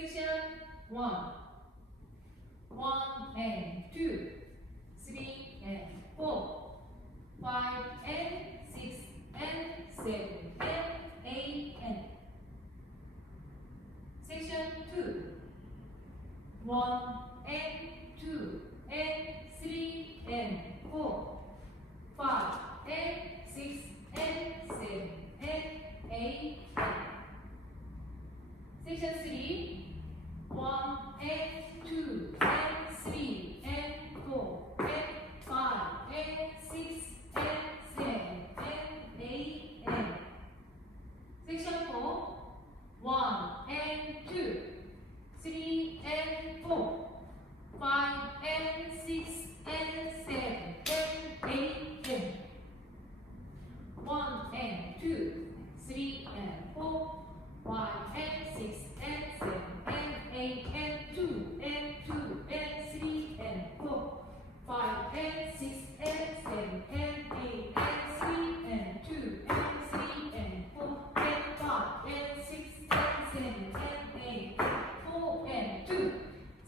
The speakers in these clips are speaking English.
Section 1. 1 and 2, 3 and 4, 5 and 6 and 7 and 8 and. Section 2. 1 and 2 and 3 and 4, 5 and 6 and 7 and 8 and. Section 3. 1 and 2 and 3 and 4 and 5 and 6 and 7 and 8 and. Section 4. 1 and 2, 3 and 4, 5 and 6 and 7 and 8 and. 1 and 2, 3 and 4, 5 and 6 and 7 and 8 and 2 and 2 and 3 and 4, 5 and 6 and 7 and 8 and 3 and 2 and 3 and 4 and 5 and 6 and 7 and 8 and 4 and 2,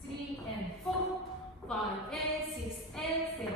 3 and 4, 5 and 6 and 7